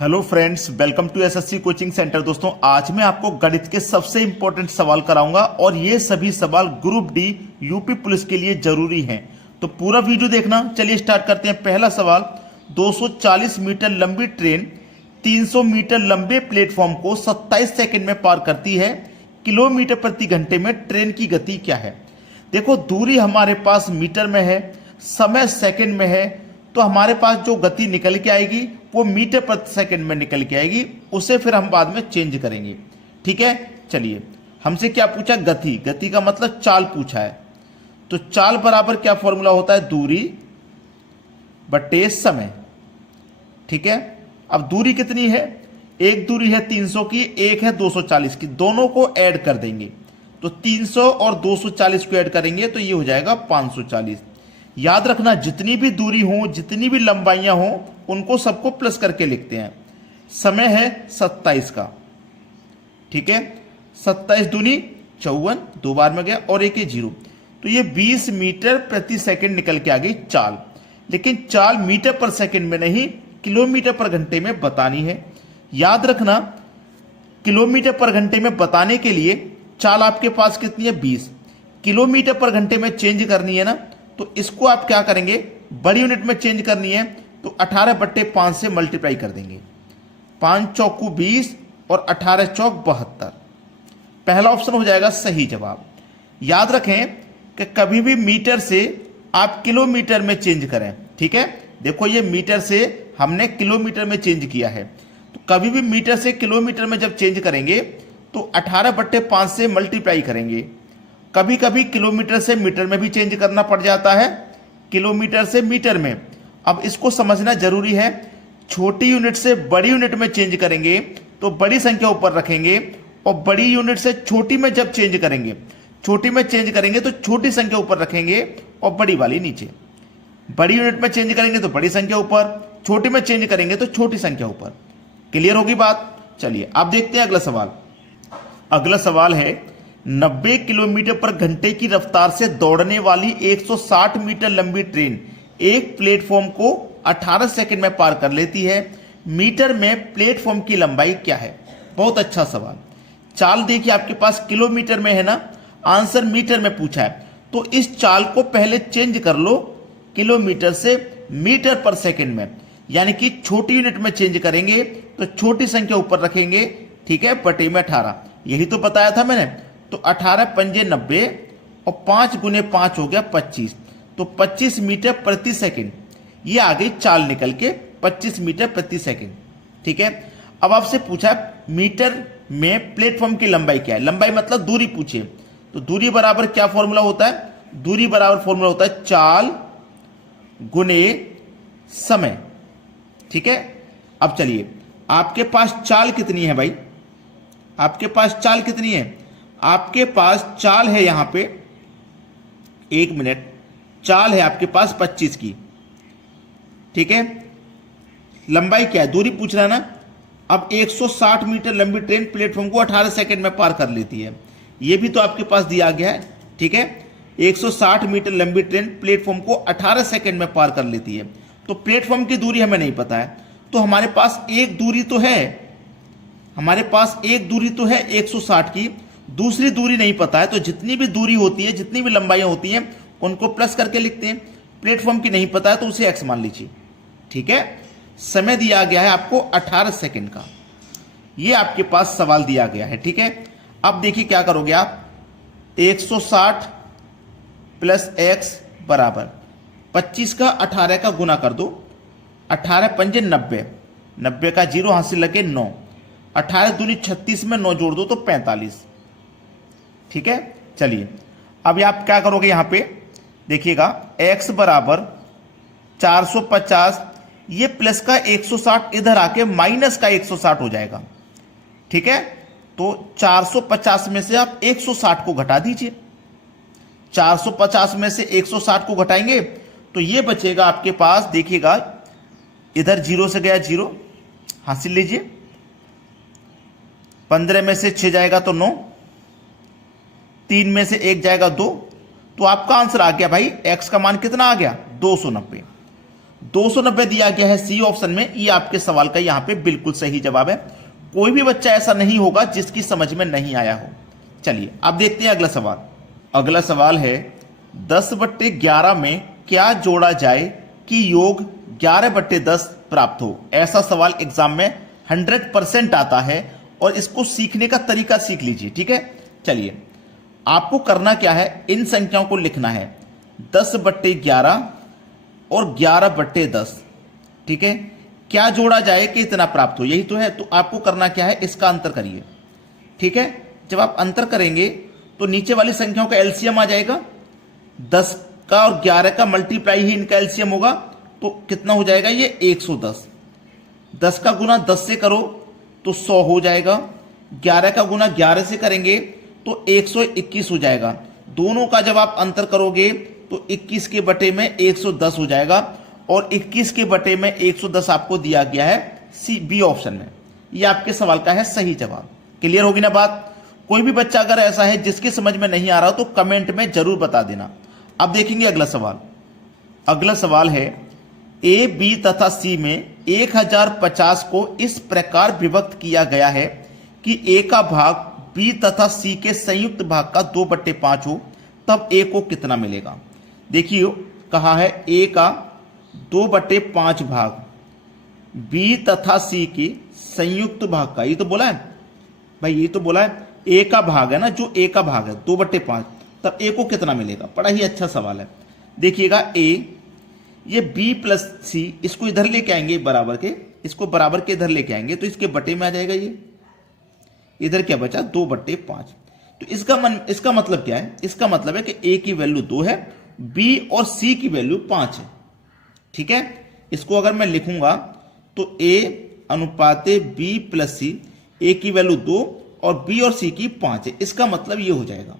Hello friends, welcome to SSC coaching centre. दोस्तों, आज मैं आपको गणित के सबसे इंपॉर्टेंट सवाल कराऊंगा और ये सभी सवाल ग्रुप डी यूपी पुलिस के लिए जरूरी हैं। तो पूरा वीडियो देखना। चलिए स्टार्ट करते हैं। पहला सवाल, 240 मीटर लंबी ट्रेन 300 मीटर लंबे प्लेटफॉर्म को 27 सेकंड में पार करती है। किलोमीटर प्रति घंटे में ट्रेन की गति क्या है? देखो, दूरी हमारे पास मीटर में है, समय सेकंड में है, तो हमारे पास जो गति निकल के आएगी वो मीटर प्रति सेकंड में निकल के आएगी। उसे फिर हम बाद में चेंज करेंगे। ठीक है, चलिए। हमसे क्या पूछा? गति। गति का मतलब चाल पूछा है। तो चाल बराबर क्या फॉर्मूला होता है? दूरी बटे समय। ठीक है, अब दूरी कितनी है? एक दूरी है 300 की, एक है 240 की। दोनों को ऐड कर देंगे तो 300 और 240 को ऐड करेंगे तो ये हो जाएगा 540। याद रखना, जितनी भी दूरी हो, जितनी भी लंबाइयां हो, उनको सबको प्लस करके लिखते हैं। समय है 27 का। ठीक है, 27 दूनी 54, दो बार में गया और एक 0, तो ये 20 मीटर प्रति सेकंड निकल के आ गई चाल। लेकिन चाल मीटर पर सेकंड में नहीं, किलोमीटर पर घंटे में बतानी है। याद रखना, किलोमीटर पर घंटे में बताने के लिए चाल आपके पास कितनी है? 20। किलोमीटर पर घंटे में चेंज करनी है ना, तो इसको आप क्या करेंगे? बड़ी यूनिट में चेंज करनी है तो 18/5 से मल्टीप्लाई कर देंगे। 5 चौकू 20 और 18 चौक 72। पहला ऑप्शन हो जाएगा सही जवाब। याद रखें कि कभी भी मीटर से आप किलोमीटर में चेंज करें। ठीक है, देखो ये मीटर से हमने किलोमीटर में चेंज किया है, तो कभी भी मीटर से किलोमीटर में जब चेंज करेंगे तो 18/5 से मल्टीप्लाई करेंगे। कभी कभी किलोमीटर से मीटर में भी चेंज करना पड़ जाता है, किलोमीटर से मीटर में। अब इसको समझना जरूरी है। छोटी यूनिट से बड़ी यूनिट में चेंज करेंगे तो बड़ी संख्या ऊपर रखेंगे, और बड़ी यूनिट से छोटी में जब चेंज करेंगे, छोटी में चेंज करेंगे तो छोटी संख्या ऊपर रखेंगे और बड़ी वाली नीचे। बड़ी यूनिट में चेंज करेंगे तो बड़ी संख्या ऊपर, छोटी में चेंज करेंगे तो छोटी संख्या ऊपर। क्लियर होगी बात? चलिए अब देखते हैं अगला सवाल। अगला सवाल है, 90 किलोमीटर पर घंटे की रफ्तार से दौड़ने वाली 160 मीटर लंबी ट्रेन एक प्लेटफॉर्म को 18 सेकंड में पार कर लेती है। मीटर में प्लेटफॉर्म की लंबाई क्या है? बहुत अच्छा सवाल। चाल देखिए आपके पास किलोमीटर में है ना, आंसर मीटर में पूछा है, तो इस चाल को पहले चेंज कर लो किलोमीटर से मीटर पर सेकंड में, यानी कि छोटी यूनिट में चेंज करेंगे तो छोटी संख्या ऊपर रखेंगे। ठीक है, बटे में 18, यही तो बताया था मैंने। तो 18 पंजे 90 और 5 गुने 5 हो गया 25, तो 25 मीटर प्रति सेकंड। ये आ गई चाल निकल के 25 मीटर प्रति सेकंड। ठीक है, अब आपसे पूछा मीटर में प्लेटफॉर्म की लंबाई क्या है? लंबाई मतलब दूरी पूछे, तो दूरी बराबर क्या फॉर्मूला होता है? दूरी बराबर फॉर्मूला होता है चाल गुने समय। ठीक है, अब चलिए, आपके पास चाल कितनी है भाई? आपके पास चाल कितनी है? आपके पास चाल है यहां पे, एक मिनट, चाल है आपके पास 25 की। ठीक है, लंबाई क्या है? दूरी पूछ रहा है ना। अब 160 मीटर लंबी ट्रेन प्लेटफॉर्म को 18 सेकंड में पार कर लेती है, यह भी तो आपके पास दिया गया है। ठीक है, 160 मीटर लंबी ट्रेन प्लेटफॉर्म को 18 सेकंड में पार कर लेती है, तो प्लेटफॉर्म की दूरी हमें नहीं पता है, तो हमारे पास एक दूरी तो है, हमारे पास एक दूरी तो है 160 की, दूसरी दूरी नहीं पता है। तो जितनी भी दूरी होती है, जितनी भी लंबाइयां होती हैं, उनको प्लस करके लिखते हैं। प्लेटफॉर्म की नहीं पता है तो उसे एक्स मान लीजिए। ठीक है, समय दिया गया है आपको 18 सेकंड का, ये आपके पास सवाल दिया गया है। ठीक है, अब देखिए क्या करोगे आप? 160 प्लस एक्स बराबर 25 का 18 का गुना कर दो। 18 पंजे 90, 90 का 0 हाथ से लगे 9, 18 दूनी 36 में 9 जोड़ दो तो 45। ठीक है, चलिए अब आप क्या करोगे? यहां पे देखिएगा, x बराबर 450, ये प्लस का 160 इधर आके माइनस का 160 हो जाएगा। ठीक है, तो 450 में से आप 160 को घटा दीजिए। 450 में से 160 को घटाएंगे तो ये बचेगा आपके पास, देखिएगा इधर 0 से गया 0, हासिल लीजिए। 15 में से 6 जाएगा तो 9, 3 में से 1 जाएगा 2, तो आपका आंसर आ गया भाई, x का मान कितना आ गया? 290। 290 दिया गया है सी ऑप्शन में। ये आपके सवाल का यहां पे बिल्कुल सही जवाब है। कोई भी बच्चा ऐसा नहीं होगा जिसकी समझ में नहीं आया हो। चलिए अब देखते हैं अगला सवाल। अगला सवाल है 10/11 में क्या जोड़ा जाए कि योग 11/10 प्राप्त हो। ऐसा सवाल एग्जाम में 100% आता है और इसको सीखने का तरीका सीख लीजिए। ठीक है, चलिए आपको करना क्या है, इन संख्याओं को लिखना है 10/11 और 11/10। ठीक है, क्या जोड़ा जाए कि इतना प्राप्त हो, यही तो है। तो आपको करना क्या है, इसका अंतर करिए। ठीक है, जब आप अंतर करेंगे तो नीचे वाली संख्याओं का एलसीएम आ जाएगा। 10 का और 11 का मल्टीप्लाई ही इनका एलसीएम होगा, तो कितना हो जाएगा ये 110। 10 का गुना 10 से करो तो 100 हो जाएगा। 11 का गुना 11 से करेंगे तो 121 हो जाएगा। दोनों का जब आप अंतर करोगे तो 21 के बटे में 110 हो जाएगा और 21 के बटे में 110 आपको दिया गया है सी बी ऑप्शन में। ये आपके सवाल का है सही जवाब। क्लियर होगी ना बात। कोई भी बच्चा अगर ऐसा है जिसके समझ में नहीं आ रहा तो कमेंट में जरूर बता देना। अब देखेंगे अगला सवाल। अगला सवाल है ए बी तथा सी में 1050 को इस प्रकार विभक्त किया गया है कि ए का भाग बी तथा सी के संयुक्त भाग का 2/5 हो, तब ए को कितना मिलेगा। देखिए कहा है ए का 2/5 भाग बी तथा सी के संयुक्त भाग का, ये तो बोला है भाई, ये तो बोला है ए का भाग है ना, जो ए का भाग है 2/5, तब ए को कितना मिलेगा। बड़ा ही अच्छा सवाल है। देखिएगा ए, ये बी प्लस सी, इसको इधर लेके आएंगे बराबर के, इसको बराबर के इधर लेके आएंगे तो इसके बटे में आ जाएगा। ये इधर क्या बचा 2/5। तो इसका मतलब क्या है, इसका मतलब है कि ए की वैल्यू 2 है, बी और सी की वैल्यू 5 है। ठीक है, इसको अगर मैं लिखूंगा तो ए अनुपाते बी प्लस सी, ए की वैल्यू 2 और बी और सी की 5 है। इसका मतलब ये हो जाएगा।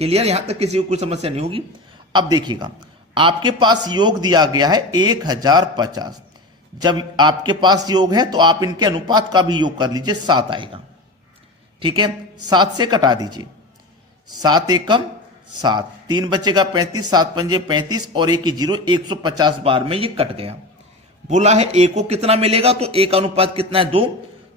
क्लियर, यहां तक किसी को कोई समस्या नहीं होगी। अब देखिएगा आपके पास योग दिया गया है 1050। जब आपके पास योग है तो आप इनके अनुपात का भी योग कर लीजिए, 7 आएगा। ठीक है, 7 से कटा दीजिए, 7 एकम 7, 3 बचेगा 35, 7 पंजे 35 और 1 0, 150 बार में ये कट गया। बोला है ए को कितना मिलेगा, तो ए का अनुपात कितना है 2,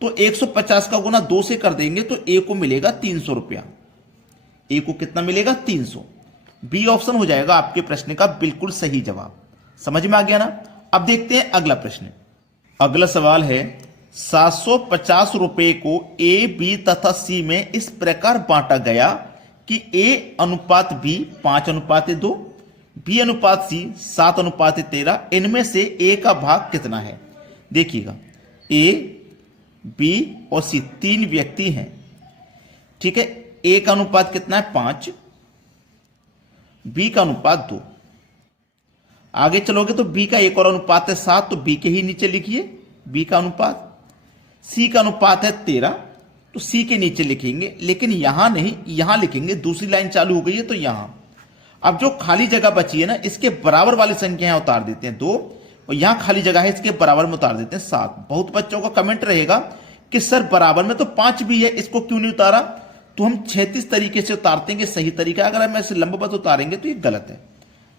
तो 150 का गुना 2 से कर देंगे तो ए को मिलेगा 300 रुपया। ए को कितना मिलेगा 300। बी ऑप्शन हो जाएगा आपके प्रश्न का बिल्कुल सही जवाब। समझ में आ गया ना। अब देखते हैं अगला प्रश्न। अगला सवाल है 750 रुपए को ए बी तथा सी में इस प्रकार बांटा गया कि ए अनुपात बी 5:2, बी अनुपात सी 7:13, इनमें से ए का भाग कितना है। देखिएगा ए बी और सी 3 व्यक्ति हैं। ठीक है, ए का अनुपात कितना है 5, बी का अनुपात 2। आगे चलोगे तो बी का एक और अनुपात है 7, तो बी के ही नीचे लिखिए बी का अनुपात। सी का अनुपात है 13, तो सी के नीचे लिखेंगे, लेकिन यहां नहीं, यहां लिखेंगे। दूसरी लाइन चालू हो गई है तो यहां। अब जो खाली जगह बची है ना, इसके बराबर वाली संख्या यहां उतार देते हैं 2, और यहां खाली जगह है इसके बराबर में उतार देते हैं 7। बहुत बच्चों का कमेंट रहेगा कि सर बराबर में तो 5 भी है, इसको क्यों नहीं उतारा। तो हम 36 तरीके से उतारते हैं, सही तरीका। अगर हम ऐसे लंबवत उतारेंगे तो ये गलत है।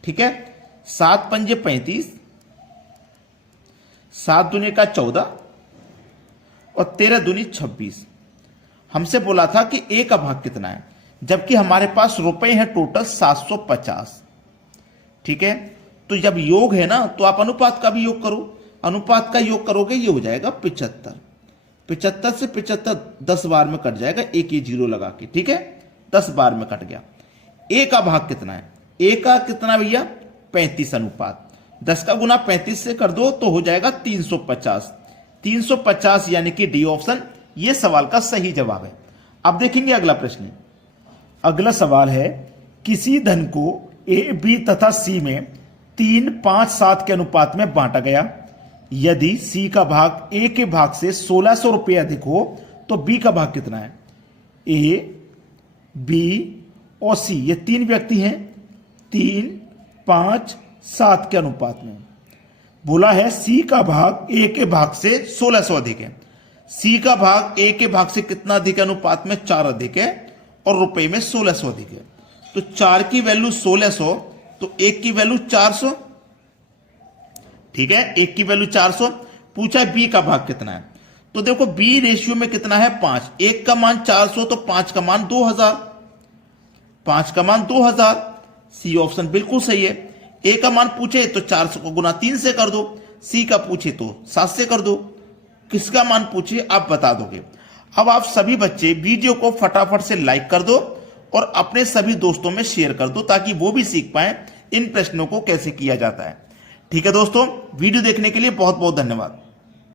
ठीक है, 7 पंजे 35, 7 दूनी का 14 और 13 दूनी 26। हमसे बोला था कि ए का भाग कितना है, जबकि हमारे पास रुपए हैं टोटल 750। ठीक है, तो जब योग है ना तो आप अनुपात का भी योग करो। अनुपात का योग करोगे ये हो जाएगा 75। 75 से 75 10 बार में कट जाएगा, एक ही 0 लगा के। ठीक है, 10 बार में कट गया। ए का भाग कितना है, ए का कितना भैया 35 अनुपात। 10 का गुना 35 से कर दो तो हो जाएगा 350। 350 यानी कि डी ऑप्शन ये सवाल का सही जवाब है। अब देखेंगे अगला प्रश्न। अगला सवाल है किसी धन को ए बी तथा सी में 3, 5, 7 के अनुपात में बांटा गया। यदि सी का भाग ए के भाग से 1600 रुपये अधिक हो तो बी का भाग कितना है। ए बी और सी ये 3 व्यक्ति हैं, 3, 5, 7 के अनुपात में। बोला है सी का भाग ए के भाग से 1600 अधिक है। सी का भाग ए के भाग से कितना अधिक है, अनुपात में 4 अधिक है और रुपए में 1600 अधिक है। तो 4 की वैल्यू 1600, तो 1 की वैल्यू 400। ठीक है, एक की वैल्यू 400। पूछा बी का भाग कितना है, तो देखो बी रेशियो में कितना है 5, एक का मान 400 तो 5 का मान 2000, 5 का मान 2000, सी ऑप्शन बिल्कुल सही है। ए का मान पूछे तो 400 को गुना 3 से कर दो, सी का पूछे तो 7 से कर दो, किसका मान पूछे आप बता दोगे। अब आप सभी बच्चे वीडियो को फटाफट से लाइक कर दो और अपने सभी दोस्तों में शेयर कर दो ताकि वो भी सीख पाए इन प्रश्नों को कैसे किया जाता है। ठीक है दोस्तों, वीडियो देखने के लिए बहुत बहुत धन्यवाद।